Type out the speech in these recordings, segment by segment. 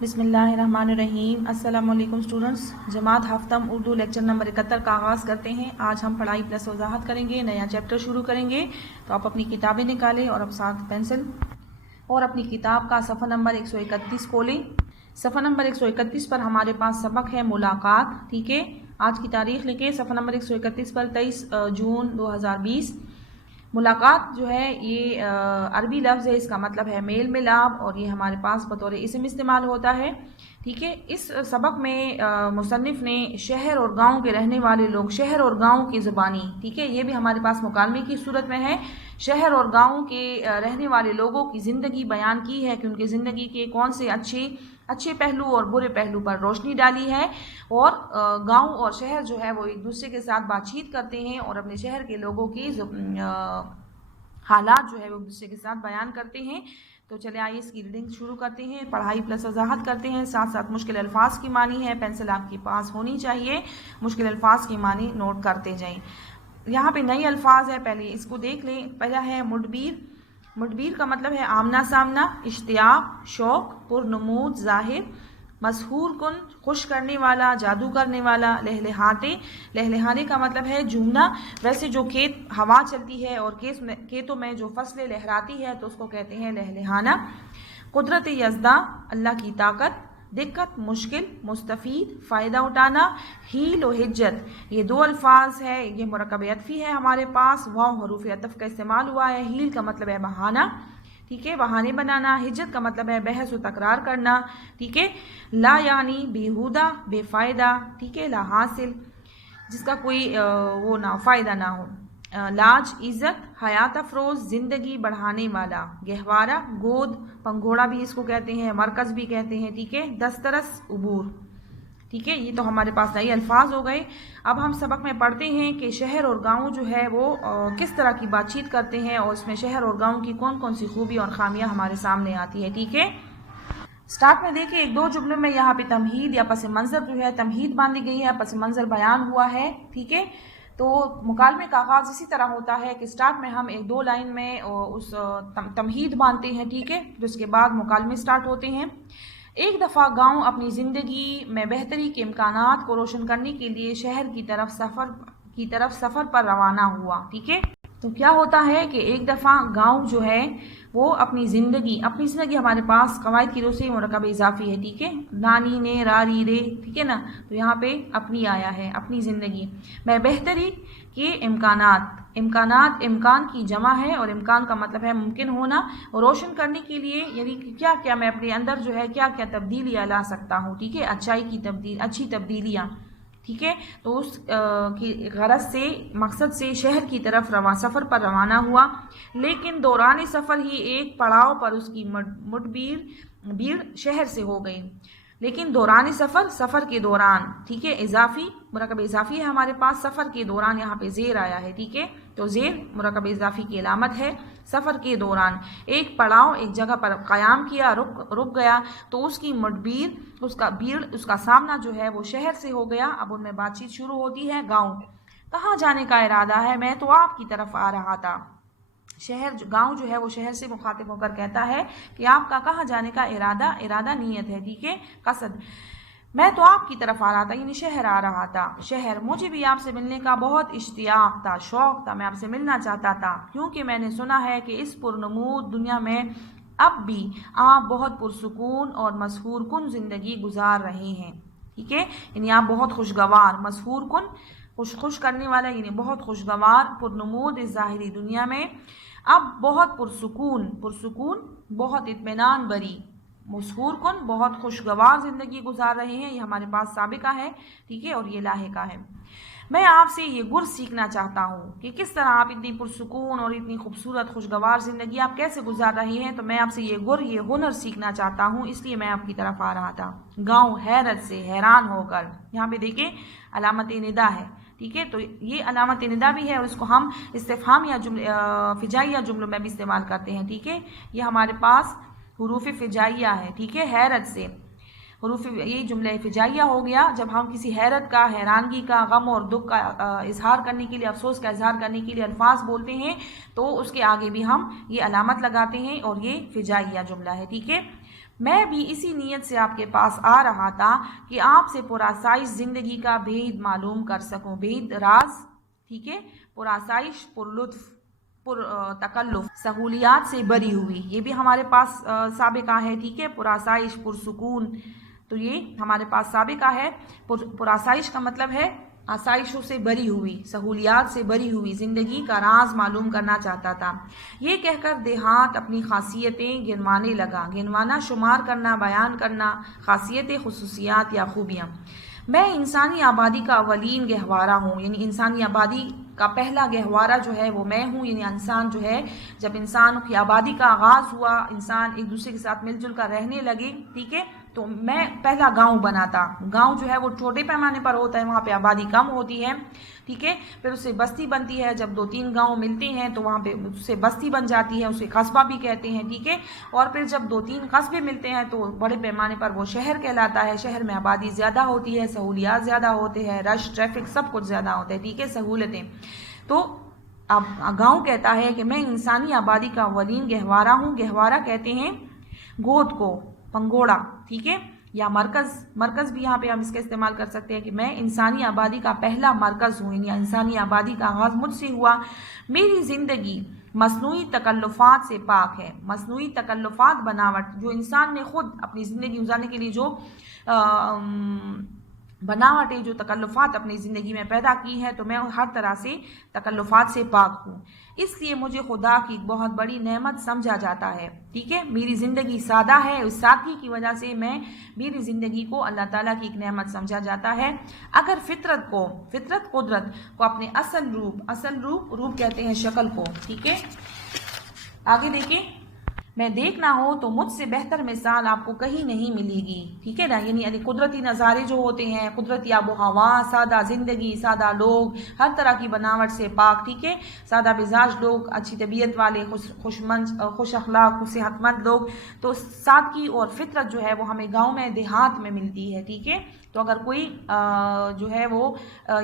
بسم اللہ الرحمن الرحیم۔ السلام علیکم اسٹوڈنٹس، جماعت ہفتم اردو لیکچر نمبر 71 کا آغاز کرتے ہیں۔ آج ہم پڑھائی پلس وضاحت کریں گے، نیا چیپٹر شروع کریں گے۔ تو آپ اپنی کتابیں نکالیں اور اب ساتھ پینسل اور اپنی کتاب کا صفحہ نمبر 131 کھولیں۔ صفحہ نمبر 131 پر ہمارے پاس سبق ہے ملاقات، ٹھیک ہے۔ آج کی تاریخ لکھیں صفحہ نمبر 131 پر 23 جون 2020۔ ملاقات جو ہے یہ عربی لفظ ہے، اس کا مطلب ہے میل ملاپ، اور یہ ہمارے پاس بطور اسم استعمال ہوتا ہے، ٹھیک ہے۔ اس سبق میں مصنف نے شہر اور گاؤں کے رہنے والے لوگ، شہر اور گاؤں کی زبانی، ٹھیک ہے، یہ بھی ہمارے پاس مکالمے کی صورت میں ہے۔ شہر اور گاؤں کے رہنے والے لوگوں کی زندگی بیان کی ہے کہ ان کی زندگی کے کون سے اچھے پہلو اور برے پہلو پر روشنی ڈالی ہے، اور گاؤں اور شہر جو ہے وہ ایک دوسرے کے ساتھ بات چیت کرتے ہیں اور اپنے شہر کے لوگوں کی حالات جو ہے وہ ایک دوسرے کے ساتھ بیان کرتے ہیں۔ تو چلے آئیے اس کی ریڈنگ شروع کرتے ہیں، پڑھائی پلس وضاحت کرتے ہیں، ساتھ ساتھ مشکل الفاظ کی معنی ہے، پینسل آپ کے پاس ہونی چاہیے، مشکل الفاظ کی معنی نوٹ کرتے جائیں۔ یہاں پہ نئے الفاظ ہے، پہلے اس کو دیکھ لیں۔ پہلا ہے مڈبیر۔ مڈبیر کا مطلب ہے آمنا سامنا، اشتیاق، شوق، پرنمود، ظاہر، مسحور کن، خوش کرنے والا، جادو کرنے والا، لہلہاتے۔ لہلہانے کا مطلب ہے جھومنا۔ ویسے جو کھیت ہوا چلتی ہے اور کھیتوں میں جو فصلیں لہراتی ہے تو اس کو کہتے ہیں لہلہانا۔ قدرت یزداں، اللہ کی طاقت۔ دقت، مشکل، مستفید، فائدہ اٹھانا۔ حیل و حجت، یہ دو الفاظ ہے، یہ مرکب عطفی ہے ہمارے پاس، واو حروف عطف کا استعمال ہوا ہے۔ حیل کا مطلب ہے بہانہ، ٹھیک ہے، بہانے بنانا۔ حجت کا مطلب ہے بحث و تکرار کرنا، ٹھیک ہے۔ لا یعنی بیہودہ، بے فائدہ، ٹھیک ہے، لا حاصل، جس کا کوئی وہ نہ فائدہ نہ ہو۔ لاج، عزت، حیات افروز، زندگی بڑھانے والا۔ گہوارہ، گود، پنگھوڑا بھی اس کو کہتے ہیں، مرکز بھی کہتے ہیں، ٹھیک ہے۔ دسترس، عبور، ٹھیک ہے۔ یہ تو ہمارے پاس نئے الفاظ ہو گئے۔ اب ہم سبق میں پڑھتے ہیں کہ شہر اور گاؤں جو ہے وہ کس طرح کی بات چیت کرتے ہیں، اور اس میں شہر اور گاؤں کی کون کون سی خوبی اور خامیاں ہمارے سامنے آتی ہے، ٹھیک ہے۔ سٹارٹ میں دیکھیں، ایک دو جملوں میں یہاں پہ تمہید یا پس منظر جو ہے، تمہید باندھی گئی ہے، پس منظر بیان ہوا ہے، ٹھیک ہے۔ تو مکالمے کا آغاز اسی طرح ہوتا ہے کہ سٹارٹ میں ہم ایک دو لائن میں اس تمہید باندھتے ہیں، ٹھیک ہے، پھر اس کے بعد مکالمے سٹارٹ ہوتے ہیں۔ ایک دفعہ گاؤں اپنی زندگی میں بہتری کے امکانات کو روشن کرنے کے لیے شہر کی طرف سفر پر روانہ ہوا، ٹھیک ہے۔ تو کیا ہوتا ہے کہ ایک دفعہ گاؤں جو ہے وہ اپنی زندگی ہمارے پاس قواعد کی روح سے مرکب اضافی ہے، ٹھیک ہے، نانی نے راری رے، ٹھیک ہے نا، تو یہاں پہ اپنی آیا ہے، اپنی زندگی میں بہتری کے امکانات امکان کی جمع ہے، اور امکان کا مطلب ہے ممکن ہونا، اور روشن کرنے کے لیے یعنی کیا کیا میں اپنے اندر جو ہے کیا کیا تبدیلیاں لا سکتا ہوں، ٹھیک ہے، اچھی تبدیلیاں، ٹھیک ہے۔ تو اس کی غرض سے، مقصد سے شہر کی طرف سفر پر روانہ ہوا، لیکن دوران سفر ہی ایک پڑاؤ پر اس کی بھیڑ شہر سے ہو گئی۔ لیکن دوران سفر کے دوران، ٹھیک ہے، اضافی مرکب اضافی ہے ہمارے پاس، سفر کے دوران یہاں پہ زیر آیا ہے، ٹھیک ہے، تو زیر مرکب اضافی کی علامت ہے۔ سفر کے دوران ایک پڑاؤ ایک جگہ پر قیام کیا، رک گیا، تو اس کی اس کا سامنا جو ہے وہ شہر سے ہو گیا۔ اب ان میں بات چیت شروع ہوتی ہے۔ گاؤں، کہاں جانے کا ارادہ ہے؟ میں تو آپ کی طرف آ رہا تھا۔ گاؤں جو ہے وہ شہر سے مخاطب ہو کر کہتا ہے کہ آپ کا کہاں جانے کا ارادہ نیت ہے، ٹھیک ہے، قصد۔ میں تو آپ کی طرف آ رہا تھا، یعنی شہر آ رہا تھا۔ شہر، مجھے بھی آپ سے ملنے کا بہت اشتیاق تھا، شوق تھا، میں آپ سے ملنا چاہتا تھا، کیونکہ میں نے سنا ہے کہ اس پرنمود دنیا میں اب بھی آپ بہت پرسکون اور مسحور کن زندگی گزار رہے ہیں، ٹھیک ہے، یعنی آپ بہت خوشگوار، مسحور کن خوش کرنے والا، یعنی بہت خوشگوار، پرنمود اس ظاہری دنیا میں، اب بہت پرسکون بہت اطمینان بری، مسحور کن بہت خوشگوار زندگی گزار رہے ہیں، یہ ہمارے پاس سابقہ ہے، ٹھیک ہے، اور یہ لاحقہ ہے۔ میں آپ سے یہ گر سیکھنا چاہتا ہوں کہ کس طرح آپ اتنی پرسکون اور اتنی خوبصورت خوشگوار زندگی آپ کیسے گزار رہے ہیں، تو میں آپ سے یہ ہنر سیکھنا چاہتا ہوں، اس لیے میں آپ کی طرف آ رہا تھا۔ گاؤں حیرت سے، حیران ہو کر، یہاں پہ دیکھیں علامت ندا ہے، ٹھیک ہے، تو یہ علامت ندا بھی ہے، اور اس کو ہم استفہام یا فجائیہ جملوں میں بھی استعمال کرتے ہیں، ٹھیک ہے۔ یہ ہمارے پاس حروف فجائیہ ہے، ٹھیک ہے، حیرت سے، یہ جملہ فجائیہ ہو گیا جب ہم کسی حیرت کا، حیرانگی کا، غم اور دکھ کا اظہار کرنے کے لیے، افسوس کا اظہار کرنے کے لیے الفاظ بولتے ہیں، تو اس کے آگے بھی ہم یہ علامت لگاتے ہیں، اور یہ فجائیہ جملہ ہے، ٹھیک ہے۔ میں بھی اسی نیت سے آپ کے پاس آ رہا تھا کہ آپ سے پرآسائش زندگی کا بھید معلوم کر سکوں، بھید راز، ٹھیک ہے، پرآسائش، پر لطف، پر تکلف، سہولیات سے بری ہوئی، یہ بھی ہمارے پاس سابقہ ہے، ٹھیک ہے، پرآسائش، پرسکون، تو یہ ہمارے پاس سابقہ ہے۔ پرآسائش کا مطلب ہے آسائشوں سے بری ہوئی، سہولیات سے بری ہوئی زندگی کا راز معلوم کرنا چاہتا تھا۔ یہ کہہ کر دیہات اپنی خاصیتیں گنوانے لگا، گنوانا، شمار کرنا، بیان کرنا، خاصیتیں، خصوصیات یا خوبیاں۔ میں انسانی آبادی کا اولین گہوارہ ہوں، یعنی انسانی آبادی کا پہلا گہوارہ جو ہے وہ میں ہوں، یعنی انسان جو ہے، جب انسان کی آبادی کا آغاز ہوا، انسان ایک دوسرے کے ساتھ مل جل کر رہنے لگے، ٹھیک ہے، تو میں پہلا گاؤں بناتا۔ گاؤں جو ہے وہ چھوٹے پیمانے پر ہوتا ہے، وہاں پہ آبادی کم ہوتی ہے، ٹھیک ہے، پھر اس سے بستی بنتی ہے، جب 2-3 گاؤں ملتے ہیں تو وہاں پہ اس سے بستی بن جاتی ہے، اسے قصبہ بھی کہتے ہیں، ٹھیک ہے، اور پھر جب 2-3 قصبے ملتے ہیں تو بڑے پیمانے پر وہ شہر کہلاتا ہے۔ شہر میں آبادی زیادہ ہوتی ہے، سہولیات زیادہ ہوتے ہیں، رش، ٹریفک، سب کچھ زیادہ ہوتا ہے، ٹھیک ہے، سہولتیں۔ تو اب گاؤں کہتا ہے کہ میں انسانی آبادی کا اولین گہوارہ ہوں۔ گہوارہ کہتے ہیں گود کو، پنگوڑا، ٹھیک ہے، یا مرکز بھی یہاں پہ ہم اس کا استعمال کر سکتے ہیں کہ میں انسانی آبادی کا پہلا مرکز ہوں، یعنی انسانی آبادی کا آغاز مجھ سے ہوا۔ میری زندگی مصنوعی تکلفات سے پاک ہے۔ مصنوعی تکلفات، بناوٹ، جو انسان نے خود اپنی زندگی گزارنے کے لیے جو بناوٹیں، جو تکلفات اپنی زندگی میں پیدا کی ہے، تو میں ہر طرح سے تکلفات سے پاک ہوں، اس لیے مجھے خدا کی بہت بڑی نعمت سمجھا جاتا ہے، ٹھیک ہے، میری زندگی سادہ ہے، اس سادگی کی وجہ سے میری زندگی کو اللہ تعالیٰ کی ایک نعمت سمجھا جاتا ہے۔ اگر فطرت قدرت کو اپنے اصل روپ کہتے ہیں شکل کو، ٹھیک ہے، آگے دیکھیں، میں دیکھنا ہو تو مجھ سے بہتر مثال آپ کو کہیں نہیں ملے گی، ٹھیک ہے نا، یعنی قدرتی نظارے جو ہوتے ہیں، قدرتی آب و ہوا، سادہ زندگی، سادہ لوگ، ہر طرح کی بناوٹ سے پاک، ٹھیک ہے، سادہ مزاج لوگ، اچھی طبیعت والے، خوش اخلاق، صحت مند لوگ، تو سادگی اور فطرت جو ہے وہ ہمیں گاؤں میں، دیہات میں ملتی ہے، ٹھیک ہے۔ تو اگر کوئی جو ہے وہ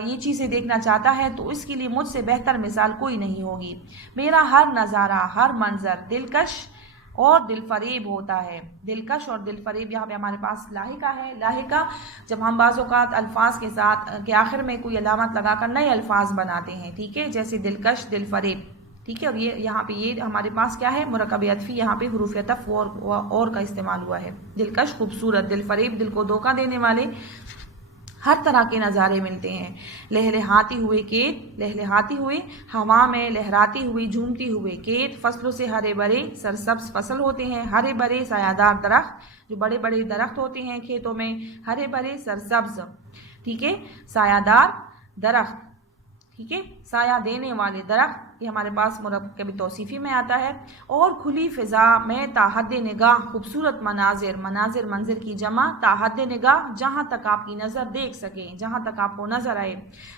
یہ چیزیں دیکھنا چاہتا ہے تو اس کے لیے مجھ سے بہتر مثال کوئی نہیں ہوگی۔ میرا ہر نظارہ، ہر منظر دلکش اور دل فریب ہوتا ہے۔ دلکش اور دل فریب، یہاں پہ ہمارے پاس لاحقہ ہے۔ لاحقہ جب ہم بعض اوقات الفاظ کے ساتھ کے آخر میں کوئی علامت لگا کر نئے الفاظ بناتے ہیں، ٹھیک ہے، جیسے دلکش، دل فریب، ٹھیک ہے، اور یہ یہاں پہ یہ ہمارے پاس کیا ہے، مرکب عطفی، یہاں پہ حروف عطف اور کا استعمال ہوا ہے۔ دلکش، خوبصورت، دل فریب، دل کو دھوکہ دینے والے، ہر طرح کے نظارے ملتے ہیں۔ لہلہاتی ہوئے ہوا میں لہراتی ہوئی، جھومتی ہوئے کیت، فصلوں سے ہرے بھرے سرسبز فصل ہوتے ہیں، ہرے بھرے سایہ دار درخت، جو بڑے بڑے درخت ہوتے ہیں کھیتوں میں، ہرے بھرے سرسبز، ٹھیک ہے، سایہ دار درخت، ٹھیک ہے، سایہ دینے والے درخت، یہ ہمارے پاس مرکب توصیفی میں آتا ہے۔ اور کھلی فضا میں تاحد نگاہ خوبصورت منظر کی جمع، تاحد نگاہ، جہاں تک آپ کی نظر دیکھ سکیں، جہاں تک آپ کو نظر آئے،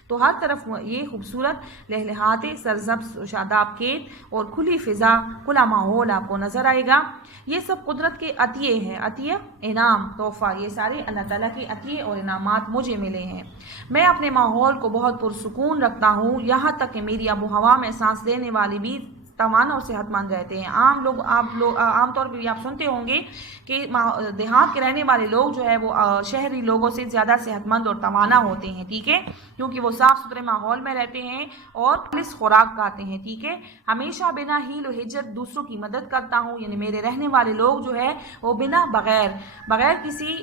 تو ہر طرف یہ خوبصورت لہلہاتے سرسبز شاداب کھیت اور کھلی فضا، کھلا ماحول آپ کو نظر آئے گا۔ یہ سب قدرت کے عطیے ہیں، عطیہ، انعام، تحفہ، یہ سارے اللہ تعالیٰ کے عطیے اور انعامات مجھے ملے ہیں۔ میں اپنے ماحول کو بہت پرسکون رکھتا ہوں، یہاں تک کہ میری آب و ہوا میں سانس لینے والی بھی توانا اور صحت مند رہتے ہیں۔ عام طور پہ بھی آپ سنتے ہوں گے کہ دیہات کے رہنے والے لوگ جو ہے وہ شہری لوگوں سے زیادہ صحت مند اور توانا ہوتے ہیں، ٹھیک ہے، کیونکہ وہ صاف ستھرے ماحول میں رہتے ہیں اور خالص خوراک کھاتے ہیں، ٹھیک ہے۔ ہمیشہ بنا حیل و حجت دوسروں کی مدد کرتا ہوں، یعنی میرے رہنے والے لوگ جو ہے وہ بغیر کسی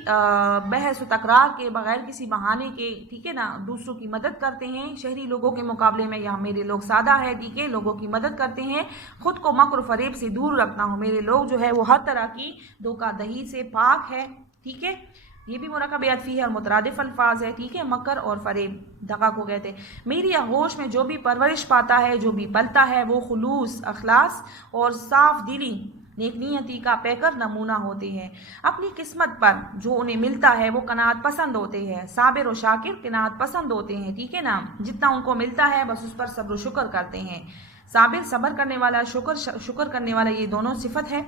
بحث و تکرار کے، بغیر کسی بہانے کے، ٹھیک ہے نا، دوسروں کی مدد کرتے ہیں۔ شہری لوگوں کے مقابلے میں یہاں میرے لوگ سادہ ہے، ٹھیک ہے، لوگوں کی مدد کرتے ہیں، خود کو مکر و فریب سے دور رکھتا ہوں۔ میرے لوگ جو ہے وہ ہر طرح کی دھوکہ دہی سے پاک ہے، ٹھیک ہے، یہ بھی مرکب عطفی ہے اور مترادف الفاظ ہے، ٹھیک ہے، مکر اور فریب دغا کو کہتے ہیں۔ میری آغوش میں جو بھی پرورش پاتا ہے، جو بھی پلتا ہے، وہ خلوص، اخلاص اور صاف دلی، نیک نیتی کا پیکر نمونہ ہوتے ہیں۔ اپنی قسمت پر جو انہیں ملتا ہے وہ قناعت پسند ہوتے ہیں۔ صابر و شاکر قناعت پسند ہوتے ہیں، ٹھیک ہے نا، جتنا ان کو ملتا ہے بس اس پر صبر و شکر کرتے ہیں۔ صابر صبر کرنے والا، شکر کرنے والا، یہ دونوں صفت ہے۔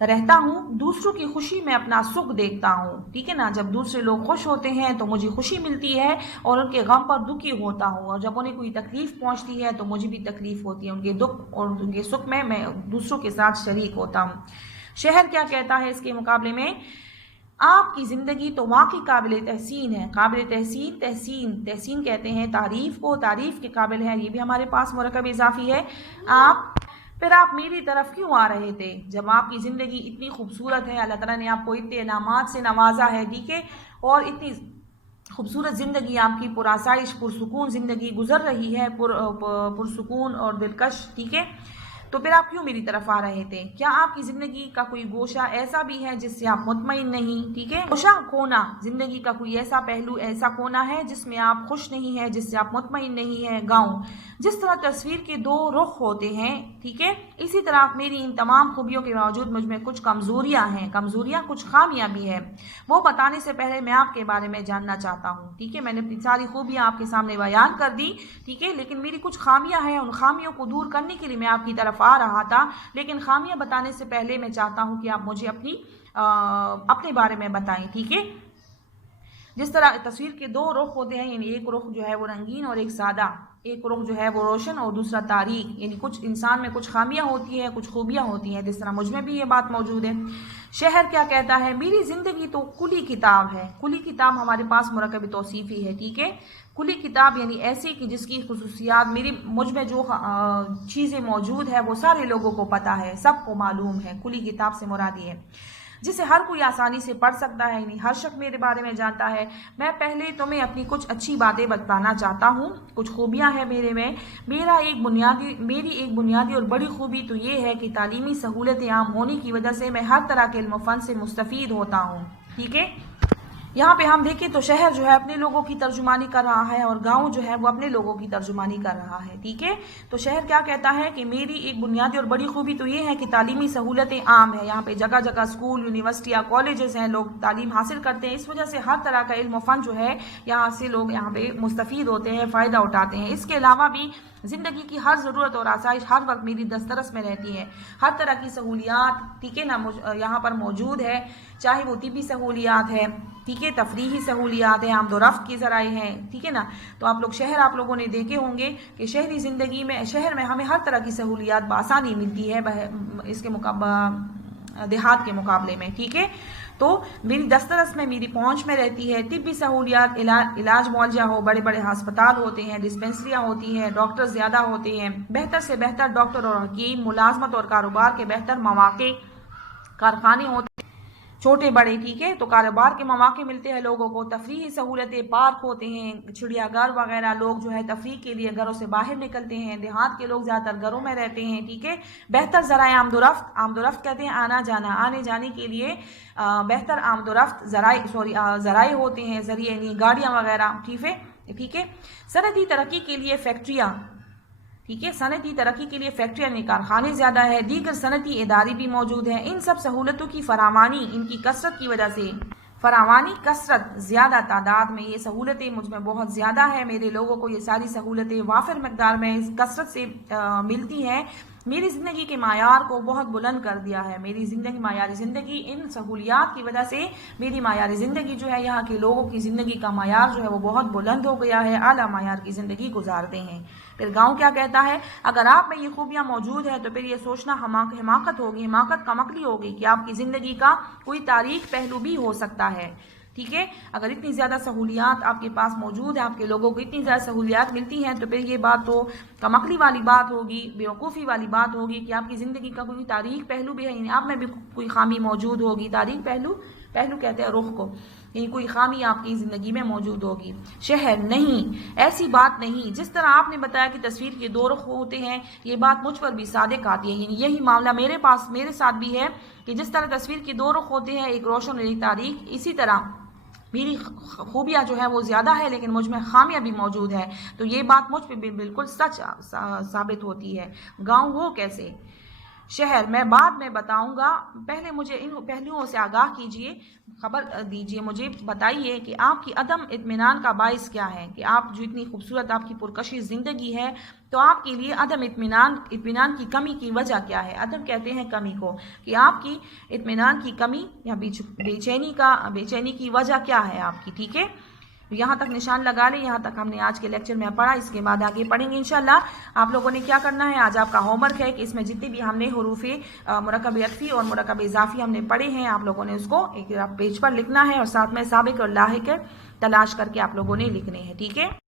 رہتا ہوں دوسروں کی خوشی میں اپنا سکھ دیکھتا ہوں، ٹھیک ہے نا، جب دوسرے لوگ خوش ہوتے ہیں تو مجھے خوشی ملتی ہے اور ان کے غم پر دکھی ہوتا ہوں، اور جب انہیں کوئی تکلیف پہنچتی ہے تو مجھے بھی تکلیف ہوتی ہے، ان کے دکھ اور ان کے سکھ میں میں دوسروں کے ساتھ شریک ہوتا ہوں۔ شہر کیا کہتا ہے اس کے مقابلے میں؟ آپ کی زندگی تو واقعی قابل تحسین ہے. قابل تحسین کہتے ہیں تعریف کو، تعریف کے قابل ہے. یہ بھی ہمارے پاس مرکب اضافی ہے. پھر آپ میری طرف کیوں آ رہے تھے جب آپ کی زندگی اتنی خوبصورت ہے، اللہ تعالیٰ نے آپ کو اتنے انعامات سے نوازا ہے، ٹھیک ہے، اور اتنی خوبصورت زندگی آپ کی پرآسائش پرسکون زندگی گزر رہی ہے، پرسکون اور دلکش، ٹھیک ہے، تو پھر آپ کیوں میری طرف آ رہے تھے؟ کیا آپ کی زندگی کا کوئی گوشہ ایسا بھی ہے جس سے آپ مطمئن نہیں؟ ٹھیک ہے، گوشہ کھونا، زندگی کا کوئی ایسا پہلو ایسا کھونا ہے جس میں آپ خوش نہیں ہیں، جس سے آپ مطمئن نہیں ہیں. گاؤں، جس طرح تصویر کے دو رخ ہوتے ہیں، ٹھیک ہے، اسی طرح میری ان تمام خوبیوں کے باوجود مجھ میں کچھ کمزوریاں ہیں، کچھ خامیاں بھی ہیں. وہ بتانے سے پہلے میں آپ کے بارے میں جاننا چاہتا ہوں. ٹھیک ہے، میں نے اپنی ساری خوبیاں آپ کے سامنے بیان کر دی، ٹھیک ہے، لیکن میری کچھ خامیاں ہیں. ان خامیوں کو دور کرنے کے لیے میں آپ کی طرف آ رہا تھا، لیکن خامیاں بتانے سے پہلے میں چاہتا ہوں کہ آپ مجھے اپنے بارے میں بتائیں. ٹھیک ہے، جس طرح تصویر کے دو رخ ہوتے ہیں، یعنی ایک رخ جو ہے وہ رنگین اور ایک سادہ، ایک رخ جو ہے وہ روشن اور دوسرا تاریک، یعنی کچھ انسان میں کچھ خامیاں ہوتی ہیں، کچھ خوبیاں ہوتی ہیں، جس طرح مجھ میں بھی یہ بات موجود ہے. شہر کیا کہتا ہے؟ میری زندگی تو کھلی کتاب ہے. کھلی کتاب ہمارے پاس مرکب توصیفی ہے. ٹھیک ہے، کھلی کتاب یعنی ایسی کہ جس کی خصوصیات مجھ میں جو چیزیں موجود ہے وہ سارے لوگوں کو پتہ ہے، سب کو معلوم ہے. کھلی کتاب سے مراد یہ ہے جسے ہر کوئی آسانی سے پڑھ سکتا ہے، یعنی ہر شخص میرے بارے میں جانتا ہے. میں پہلے تمہیں اپنی کچھ اچھی باتیں بتانا چاہتا ہوں، کچھ خوبیاں ہیں میرے میں. میری ایک بنیادی اور بڑی خوبی تو یہ ہے کہ تعلیمی سہولتیں عام ہونے کی وجہ سے میں ہر طرح کے علم و فن سے مستفید ہوتا ہوں. ٹھیک ہے، یہاں پہ ہم دیکھیں تو شہر جو ہے اپنے لوگوں کی ترجمانی کر رہا ہے اور گاؤں جو ہے وہ اپنے لوگوں کی ترجمانی کر رہا ہے. ٹھیک ہے، تو شہر کیا کہتا ہے کہ میری ایک بنیادی اور بڑی خوبی تو یہ ہے کہ تعلیمی سہولتیں عام ہیں. یہاں پہ جگہ جگہ اسکول، یونیورسٹیاں، کالجز ہیں، لوگ تعلیم حاصل کرتے ہیں. اس وجہ سے ہر طرح کا علم و فن جو ہے یہاں سے لوگ یہاں پہ مستفید ہوتے ہیں، فائدہ اٹھاتے ہیں. اس کے علاوہ بھی زندگی کی ہر ضرورت اور آسائش ہر وقت میری دسترس میں رہتی ہے. ہر طرح کی سہولیات، ٹھیک ہے نا، یہاں پر موجود ہے، چاہے وہ طبی سہولیات ہے، ٹھیک ہے، تفریحی سہولیات ہیں، آمد و رفت کے ذرائع ہیں. ٹھیک ہے نا، تو آپ لوگوں نے دیکھے ہوں گے کہ شہری زندگی میں، شہر میں ہمیں ہر طرح کی سہولیات بآسانی ملتی ہے اس کے دیہات کے مقابلے میں. ٹھیک ہے، تو میری دسترس میں، میری پہنچ میں رہتی ہے. طبی سہولیات، علاج معالجہ ہو، بڑے بڑے ہسپتال ہوتے ہیں، ڈسپنسریاں ہوتی ہیں، ڈاکٹر زیادہ ہوتے ہیں، بہتر سے بہتر ڈاکٹر اور حکیم، ملازمت اور کاروبار کے بہتر مواقع، کارخانے ہوتے ہیں چھوٹے بڑے. ٹھیک ہے، تو کاروبار کے مواقع ملتے ہیں لوگوں کو. تفریحی سہولتیں، پارک ہوتے ہیں، چڑیا گھر وغیرہ، لوگ جو ہے تفریح کے لیے گھروں سے باہر نکلتے ہیں. دیہات کے لوگ زیادہ تر گھروں میں رہتے ہیں. ٹھیک ہے، بہتر ذرائع آمد و رفت کہتے ہیں آنا جانا، آنے جانے کے لیے بہتر آمد و رفت ذرائع ہوتے ہیں، ذریعے یعنی گاڑیاں وغیرہ. ٹھیک ہے، صنعتی ترقی کے لیے فیکٹریاں، ٹھیک ہے، صنعتی ترقی کے لیے فیکٹریاں یعنی کارخانے زیادہ ہے. دیگر صنعتی ادارے بھی موجود ہیں. ان سب سہولتوں کی فراوانی، ان کی کثرت کی وجہ سے، کثرت، زیادہ تعداد میں یہ سہولتیں مجھ میں بہت زیادہ ہے. میرے لوگوں کو یہ ساری سہولتیں وافر مقدار میں کثرت سے ملتی ہیں. میری زندگی کے معیار کو بہت بلند کر دیا ہے. معیار زندگی ان سہولیات کی وجہ سے میری معیار زندگی جو ہے، یہاں کے لوگوں کی زندگی کا معیار جو ہے وہ بہت بلند ہو گیا ہے، اعلیٰ معیار کی زندگی گزارتے ہیں. پھر گاؤں کیا کہتا ہے؟ اگر آپ میں یہ خوبیاں موجود ہیں تو پھر یہ سوچنا حماقت ہوگی، حماقت کم عقلی ہوگی کہ آپ کی زندگی کا کوئی تاریک پہلو بھی ہو سکتا ہے. ٹھیک ہے، اگر اتنی زیادہ سہولیات آپ کے پاس موجود ہیں، آپ کے لوگوں کو اتنی زیادہ سہولیات ملتی ہیں، تو پھر یہ بات تو کم عقلی والی بات ہوگی، بیوقوفی والی بات ہوگی کہ آپ کی زندگی کا کوئی تاریک پہلو بھی ہے، یعنی آپ میں بھی کوئی خامی موجود ہوگی. تاریک پہلو کہتے ہیں رخ کو، یعنی کوئی خامی آپ کی زندگی میں موجود ہوگی. شہر نہیں، ایسی بات نہیں. جس طرح آپ نے بتایا کہ تصویر کے دو رخ ہوتے ہیں، یہ بات مجھ پر بھی صادق آتی ہے. یعنی یہی معاملہ میرے ساتھ بھی ہے کہ جس طرح تصویر کے دو رخ ہوتے ہیں، ایک روشن اور ایک تاریک، اسی طرح میری خوبیاں جو ہے وہ زیادہ ہے لیکن مجھ میں خامیاں بھی موجود ہے. تو یہ بات مجھ پہ بالکل سچ ثابت ہوتی ہے. گاؤں وہ کیسے؟ شہر میں بعد میں بتاؤں گا، پہلے مجھے ان پہلوؤں سے آگاہ کیجئے، خبر دیجئے، مجھے بتائیے کہ آپ کی عدم اطمینان کا باعث کیا ہے، کہ آپ جو اتنی خوبصورت آپ کی پرکشش زندگی ہے، تو آپ کے لیے عدم اطمینان کی کمی کی وجہ کیا ہے؟ عدم کہتے ہیں کمی کو، کہ آپ کی اطمینان کی کمی یا بے چینی کی وجہ کیا ہے آپ کی. ٹھیک ہے، تو یہاں تک نشان لگا لیں. یہاں تک ہم نے آج کے لیکچر میں پڑھا. اس کے بعد آگے پڑھیں گے انشاءاللہ. آپ لوگوں نے کیا کرنا ہے, آج آپ کا ہوم ورک ہے کہ اس میں جتنے بھی ہم نے حروف مرکب عطفی اور مرکب اضافی ہم نے پڑھے ہیں, آپ لوگوں نے اس کو ایک پیج پر لکھنا ہے اور ساتھ میں سابق اور لاحق تلاش کر کے آپ لوگوں نے لکھنے ہیں. ٹھیک ہے.